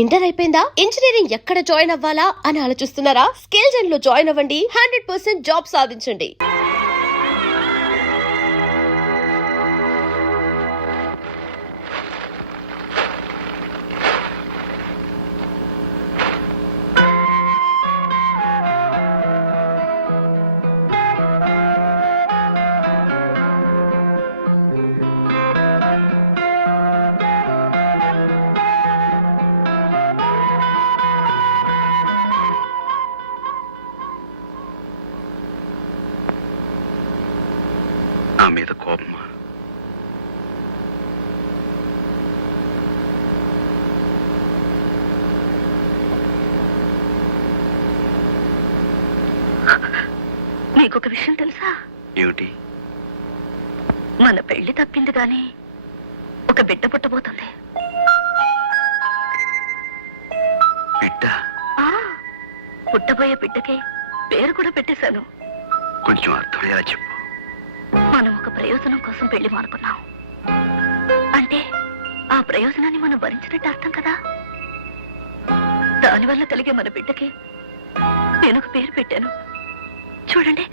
Inter అయిపోయిందా? Engineering ఎక్కడ join అవ్వాలా అని ఆలోచిస్తున్నారా? స్కిల్ జెన్ లో జాయిన్ అవ్వండి, 100% జాబ్ సాధించండి. నా మీద కోపమా? నీకొక విషయం తెలుసా? ఏమిటి? మన పెళ్లి తప్పింది గాని ఒక బిడ్డ పుట్టబోతుంది. బిడ్డ? పుట్టబోయే బిడ్డకి పేరు కూడా పెట్టేశాను. కొంచెం అర్థమయ్యేలా చెప్పు. మనం ఒక ప్రయోజనం కోసం పెళ్లి మానుకున్నాం అంటే ఆ ప్రయోజనాన్ని మనం భరించినట్టు అర్థం కదా. దానివల్ల కలిగే మన బిడ్డకి నేను ఒక పేరు పెట్టాను. చూడండి.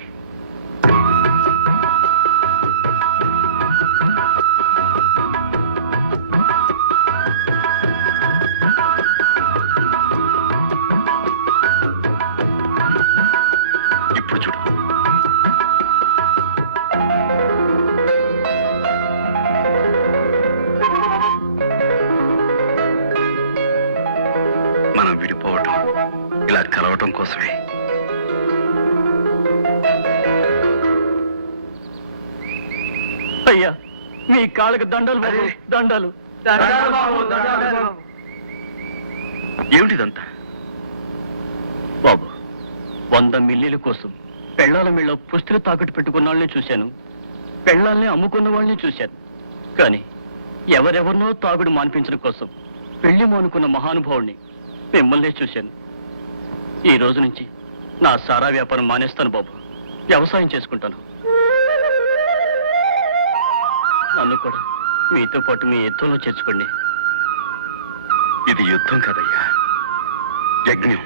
ఇప్పుడు చూడు. మనం విడిపోవటం ఇలా కలవటం కోసమే. అయ్యా, మీ కాళ్ళకి దండలు బాబు, దండలు. ఏమిటిదంతా? బాబు, 100 మిల్లీల కోసం పెళ్ళాల మీళ్ళ పుస్తులు తాకట్టు పెట్టుకున్న వాళ్ళని చూశాను, పెళ్ళాలని అమ్ముకున్న వాళ్ళని చూశాను. కానీ ఎవరెవరినో తాగుడు మాన్పించడం కోసం పెళ్లి మానుకున్న మహానుభావుడిని మిమ్మల్నే చూశాను. ఈ రోజు నుంచి నా సారా వ్యాపారం మానేస్తాను బాబు, వ్యవసాయం చేసుకుంటాను. నన్ను కూడా మీతో పాటు మీ యుద్ధంలో చేర్చుకోండి. ఇది యుద్ధం కాదయ్యా, యజ్ఞం.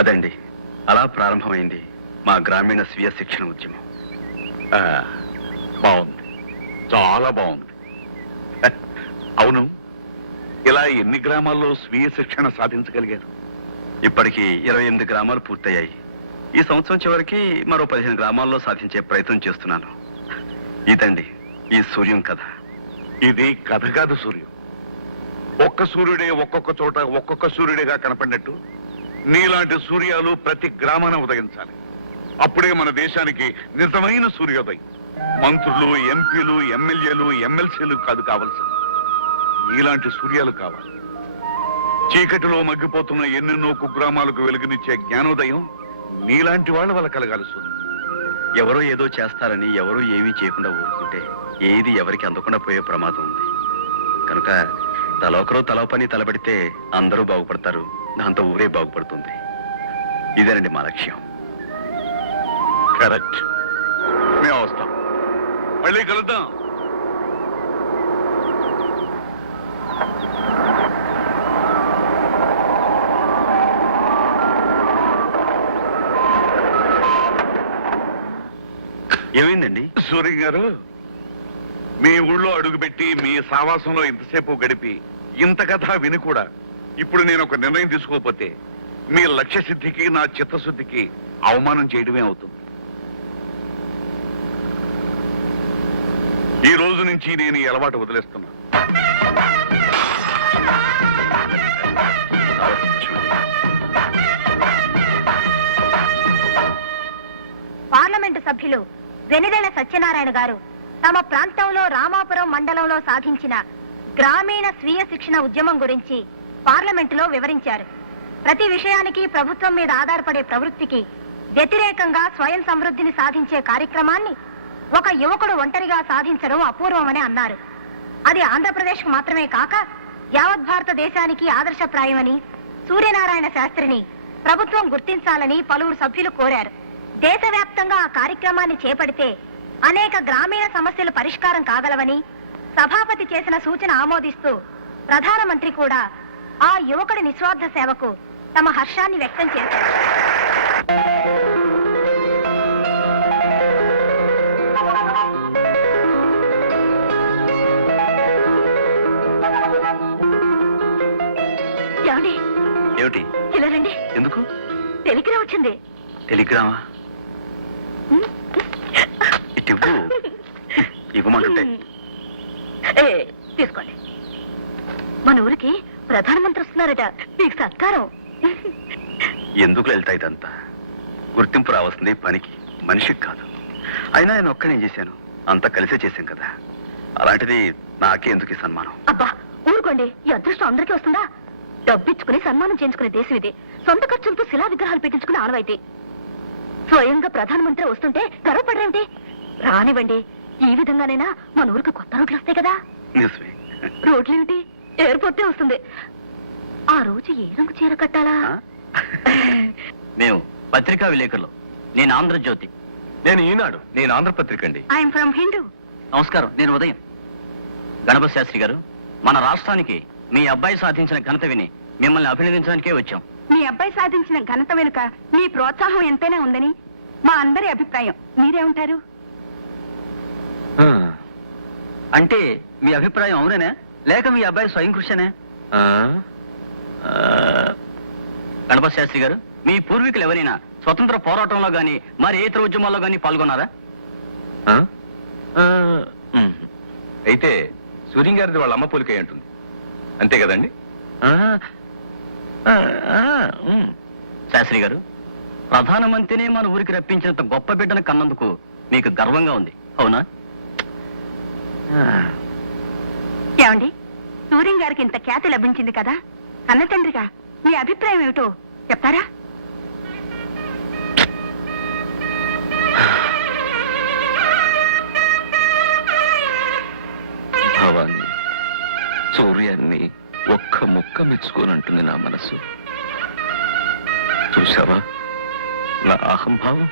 అదండి, అలా ప్రారంభమైంది మా గ్రామీణ స్వీయ శిక్షణ ఉద్యమం. బాగుంది, చాలా బాగుంది. అవును, ఇలా ఎన్ని గ్రామాల్లో స్వీయ శిక్షణ సాధించగలిగారు? ఇప్పటికి 28 గ్రామాలు పూర్తయ్యాయి. ఈ సంవత్సరం చివరికి మరో 15 గ్రామాల్లో సాధించే ప్రయత్నం చేస్తున్నాను. ఇదండి ఈ సూర్యం కథ. ఇది కథ కాదు సూర్యం. ఒక్క సూర్యుడే ఒక్కొక్క చోట ఒక్కొక్క సూర్యుడిగా కనపడినట్టు నీలాంటి సూర్యాలు ప్రతి గ్రామాన ఉదయించాలి. అప్పుడే మన దేశానికి నిజమైన సూర్యోదయం. మంత్రులు, ఎంపీలు, ఎమ్మెల్యేలు, ఎమ్మెల్సీలు కాదు కావాల్సింది, నీలాంటి సూర్యాలు కావాలి. చీకటిలో మగ్గిపోతున్న ఎన్నెన్నో కుగ్రామాలకు వెలుగునిచ్చే జ్ఞానోదయం నీలాంటి వాళ్ళ వల్ల కలగాలి సూర్యం. ఎవరో ఏదో చేస్తారని ఎవరూ ఏమీ చేయకుండా ఊరుకుంటే ఏది ఎవరికి అందకుండా పోయే ప్రమాదం ఉంది. కనుక తలొకరు తల పని తలబడితే అందరూ బాగుపడతారు, దాంతో ఊరే బాగుపడుతుంది. ఇదేనండి మా లక్ష్యం. కరెక్ట్. మేము వస్తాం, మళ్ళీ కలుద్దాం. ఏమైందండి? సూర్య గారు, మీ ఊళ్ళో అడుగుపెట్టి మీ సావాసంలో ఇంతసేపు గడిపి ఇంత కథ విని కూడా ఇప్పుడు నేను ఒక నిర్ణయం తీసుకోకపోతే మీ లక్ష్య సిద్ధికి నా చిత్తశుద్ధికి అవమానం చేయడమే అవుతుంది. ఈ రోజు నుంచి నేను ఈ అలవాటు వదిలేస్తున్నా. పార్లమెంటు సభ్యులు వెనిదెల సత్యనారాయణ గారు తమ ప్రాంతంలో రామాపురం మండలంలో సాధించిన గ్రామీణ స్వీయ శిక్షణ ఉద్యమం గురించి పార్లమెంటులో వివరించారు. ప్రతి విషయానికి ప్రభుత్వం మీద ఆధారపడే ప్రవృత్తికి వ్యతిరేకంగా స్వయం సమృద్ధిని సాధించే కార్యక్రమాన్ని ఒక యువకుడు ఒంటరిగా సాధించడం అపూర్వమని అన్నారు. అది ఆంధ్రప్రదేశ్ మాత్రమే కాక యావత్ భారతదేశానికి ఆదర్శప్రాయమని సూర్యనారాయణ శాస్త్రిని ప్రభుత్వం గుర్తించాలని పలువురు సభ్యులు కోరారు. దేశవ్యాప్తంగా ఆ కార్యక్రమాన్ని చేపడితే అనేక గ్రామీణ సమస్యలు పరిష్కారం కాగలవని సభాపతి చేసిన సూచన ఆమోదిస్తూ ప్రధానమంత్రి కూడా ఆ యువకుడి నిస్వార్థ సేవకు తమ హర్షాన్ని వ్యక్తం చేశారు. ఏమండి, ఏమిటి? ఇలా రండి. ఎందుకు? టెలిగ్రామ్ వచ్చింది. టెలిగ్రామా? ఇటు ఇవ్వమంటుంటే ఏ, తీసుకోండి. మన ఊరికి ప్రధానమంత్రి వస్తున్నారట. మీకు సత్కారం. ఎందుకు వెళ్తా ఇదంతా? గుర్తింపు రావాల్సింది పనికి, మనిషికి కాదు. అయినా నేను ఒక్కనే చేశాను, అంతా కలిసే చేశాం కదా. అలాంటిది నాకే ఎందుకు ఈ సన్మానం? అబ్బా ఊరుకోండి. ఈ అదృష్టం అందరికీ వస్తుందా? డబ్బిచ్చుకుని సన్మానం చేయించుకునే దేశం ఇది. సొంత ఖర్చులతో శిలా విగ్రహాలు పెట్టించుకునే ఆనవాయితీ. స్వయంగా ప్రధానమంత్రి వస్తుంటే గర్వపడరేమిటి? రానివ్వండి. ఈ విధంగానైనా మన ఊరికి కొత్త రోడ్లు వస్తాయి కదా. నిజమే. రోడ్లేమిటి, ఎయిర్పోర్టే వస్తుంది. ఆ రోజు ఏ రంగు చీర కట్టాలా? మేము పత్రికా విలేకరులు. నేను ఆంధ్రజ్యోతి. నేను ఈనాడు. నేను ఆంధ్రపత్రిక అండి. I'm from Hindu. నమస్కారం, నేను ఉదయం. గణపతి శాస్త్రి గారు, మన రాష్ట్రానికి మీ అబ్బాయి సాధించిన ఘనత విని మిమ్మల్ని అభినందించడానికే వచ్చాం. మీ అబ్బాయి సాధించిన ఘనత వెనుక మీ ప్రోత్సాహం ఎంతైనా ఉందని మా అందరి అభిప్రాయం. మీరేమంటారు? అంటే మీ అభిప్రాయం అవునేనా, లేక మీ అబ్బాయి స్వయం కృషినే? గణపతి శాస్త్రి గారు, మీ పూర్వీకులు ఎవరైనా స్వతంత్ర పోరాటంలో గాని మరి ఏ ఇతర ఉద్యమాల్లో గాని పాల్గొన్నారా? అయితే సూర్యం గారిది వాళ్ళ అమ్మ పోలికై ఉంటుంది, అంతే కదండి? శాస్త్రి గారు, ప్రధానమంత్రిని మన ఊరికి రప్పించినంత గొప్ప బిడ్డను కన్నందుకు మీకు గర్వంగా ఉంది, అవునా? ఏమండి, సూర్యం గారికి ఇంత ఖ్యాతి లభించింది కదా, అన్న తండ్రిగా మీ అభిప్రాయం ఏమిటో చెప్తారా? భావాన్ని, సూర్యాన్ని ఒక్క ముక్క మెచ్చుకోనంటుంది నా మనసు. చూసావా నా అహంభావం?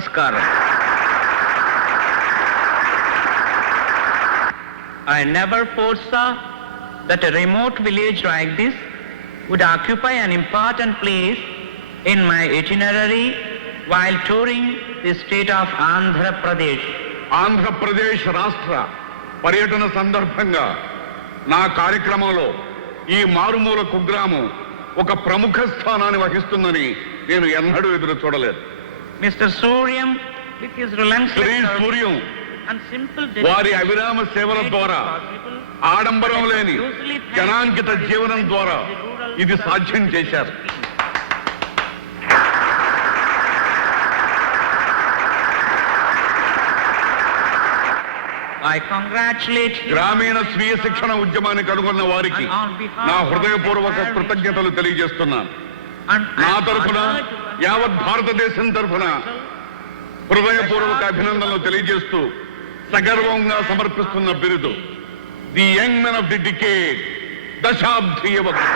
Namaskaram. I never foresaw that a remote village like this would occupy an important place in my itinerary while touring the state of Andhra Pradesh. Andhra Pradesh రాష్ట్ర పర్యటన సందర్భంగా నా కార్యక్రమంలో ఈ మారుమూల కుగ్రామం ఒక ప్రముఖ స్థానాన్ని వహిస్తుందని నేను ఎన్నడూ ఎదురు చూడలేదు. Mr. Suryam, with his relentless Shri Suryam and simple వారి అవిరామ సేవల ద్వారా ఆడంబరం లేని జనాంకిత జీవనం ద్వారా ఇది సాధ్యం చేశారు. I congratulate you. గ్రామీణ స్వీయ శిక్షణ ఉద్యమాన్ని కనుగొన్న వారికి నా హృదయపూర్వక కృతజ్ఞతలు తెలియజేస్తున్నాను. నా తరఫున యావత్ భారతదేశం తరఫున హృదయపూర్వక అభినందనలు తెలియజేస్తూ సగర్వంగా సమర్పిస్తున్న బిరుదు the young men of the decade, దశాబ్ది యువకుడు.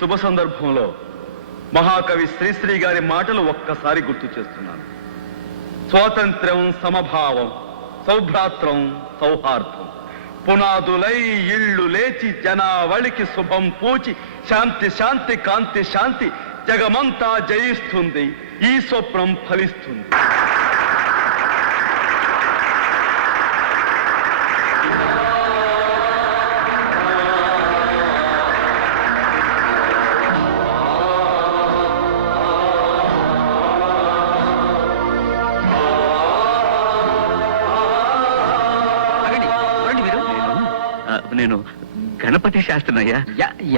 శుభ సందర్భంలో మహాకవి శ్రీశ్రీ గారి మాటలు ఒక్కసారి గుర్తు చేస్తున్నాను. స్వాతంత్ర్యం, సమభావం, సౌభ్రాత్రం, సౌహార్దం పునాదులై ఇళ్ళు లేచి జనావళికి శుభం పూచి శాంతి శాంతి కాంతి శాంతి జగమంతా జయిస్తుంది, ఈ స్వప్నం ఫలిస్తుంది. నేను గణపతి శాస్త్రిని అయ్యా.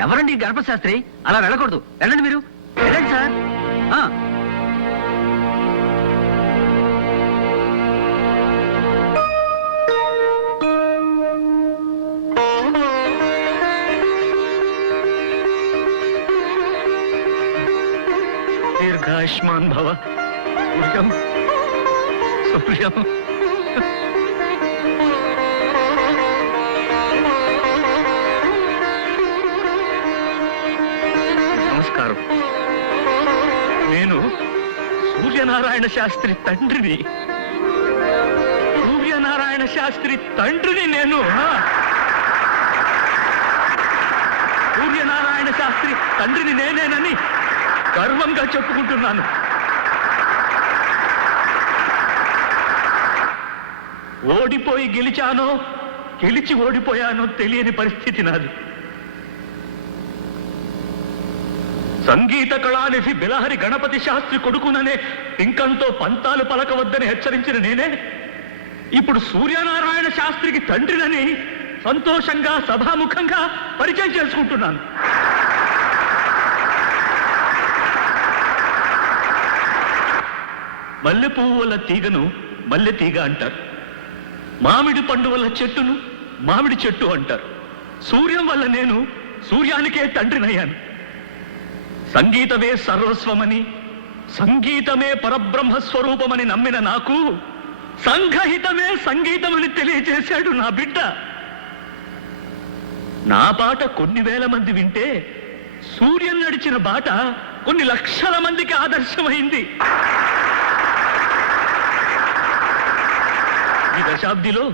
ఎవరండి గణపతి శాస్త్రి? అలా వెళ్ళకూడదు, వెళ్ళండి మీరు, వెళ్ళండి సార్. దీర్ఘాయుష్మాన్ భవ. సూర్యం, సూర్యం. నమస్కారం. నేను సూర్యనారాయణ శాస్త్రి తండ్రిని. సూర్యనారాయణ శాస్త్రి తండ్రిని నేను. సూర్యనారాయణ శాస్త్రి తండ్రిని నేనేనని గర్వంగా చెప్పుకుంటున్నాను. ఓడిపోయి గెలిచానో, గెలిచి ఓడిపోయానో తెలియని పరిస్థితి నాది. సంగీత కళానిధి బిలహరి గణపతి శాస్త్రి కొడుకుననే పింకంతో పంతాలు పలకవద్దని హెచ్చరించిన నేనే ఇప్పుడు సూర్యనారాయణ శాస్త్రికి తండ్రినని సంతోషంగా సభాముఖంగా పరిచయం చేసుకుంటున్నాను. మల్లె పువ్వు వల్ల తీగను మల్లె తీగ అంటారు. మామిడి పండు వల్ల చెట్టును మామిడి చెట్టు అంటారు. సూర్యం వల్ల నేను సూర్యానికే తండ్రినయ్యాను. సంగీతమే సర్వస్వమని, సంగీతమే పరబ్రహ్మస్వరూపమని నమ్మిన నాకు సంఘహితమే సంగీతమని తెలియజేశాడు నా బిడ్డ. నా బాట కొన్ని వేల మంది వింటే సూర్యం నడిచిన బాట కొన్ని లక్షల మందికి ఆదర్శమైంది. ఈ దశాబ్దిలో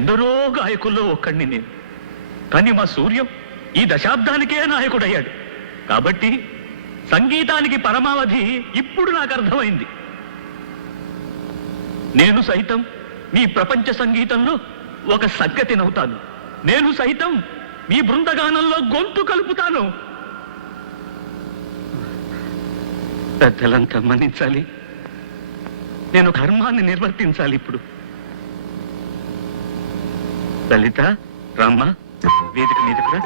ఎందరో గాయకుల్లో ఒక్కడిని నేను. కానీ మా సూర్యం ఈ దశాబ్దానికే నాయకుడయ్యాడు. కాబట్టి సంగీతానికి పరమావధి ఇప్పుడు నాకు అర్థమైంది. నేను సైతం మీ ప్రపంచ సంగీతంలో ఒక సగ్గతినవుతాను. నేను సైతం మీ బృందగానంలో గొంతు కలుపుతాను. పెద్దలంతా మన్నించాలి. నేను ధర్మాన్ని నిర్వర్తించాలి. ఇప్పుడు లలిత, రామ్మ, వేదిక మీదకు రా.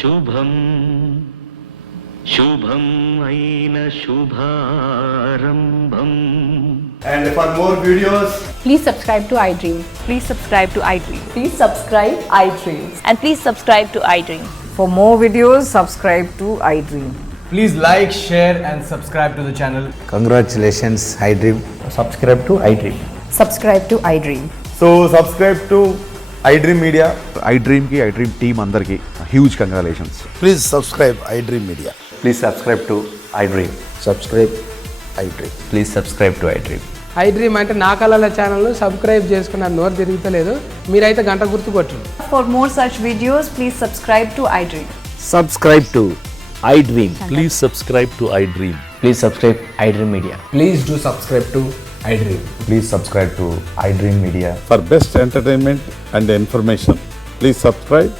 శుభం శుభం అయిన శుభారంభం. And for more videos, Please subscribe to iDream. Please subscribe to iDream. Please subscribe iDream. And please subscribe to iDream. For more videos, subscribe to iDream. please like, share and subscribe to the channel. Congratulations, iDream. Subscribe to iDream. Subscribe to iDream. So subscribe to iDream Media. iDream ki iDream team andarki huge congratulations. Please subscribe iDream Media. Please subscribe to iDream. Subscribe iDream. Please subscribe to iDream. iDream అంటే నా కళల channel subscribe చేసుకున్న నోరు తిరుగుతలేదు. మీరైతే గంట గుర్తు కొట్టండి. For more such videos, please subscribe to iDream. Subscribe to iDream. Please subscribe to iDream. Please subscribe iDream Media. Please do subscribe to iDream. Please subscribe to iDream Media. For best entertainment and information, please subscribe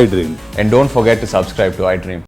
iDream. And don't forget to subscribe to iDream.